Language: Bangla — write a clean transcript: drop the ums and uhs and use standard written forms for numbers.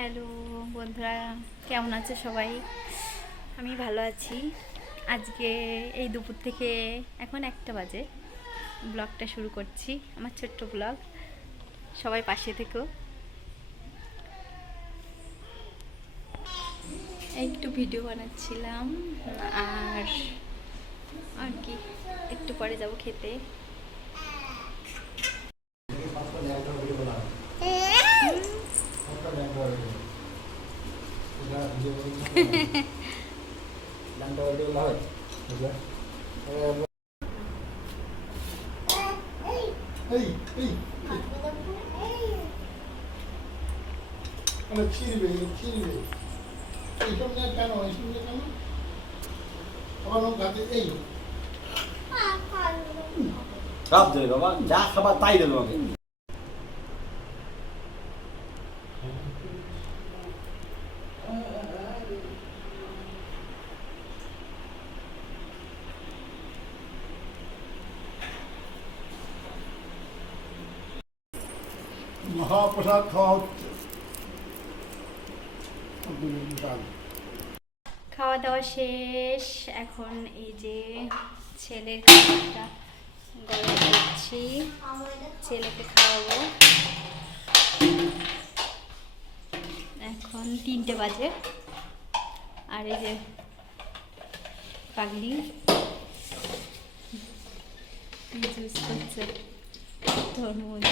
হ্যালো বন্ধুরা, কেমন আছে সবাই? আমি ভালো আছি। আজকে এই দুপুর থেকে এখন 1টা বাজে ব্লগটা শুরু করছি, আমার ছোট্ট ব্লগ। সবাই পাশে থেকো। একটু ভিডিও বানাচ্ছিলাম আর আর কি, একটু পরে যাব খেতে। সব দেবে বাবা, যা খাবার তাই দেবে আমাকে। মহাপ্রসাদ খাওয়া হচ্ছে। খাওয়া দাওয়া শেষ। এখন এই যে ছেলের খাবারটা গরম করছি, ছেলেকে খাওয়াবো। এখন 3টে বাজে। আর এই যে পাগলি জুস করছে তরমুজ।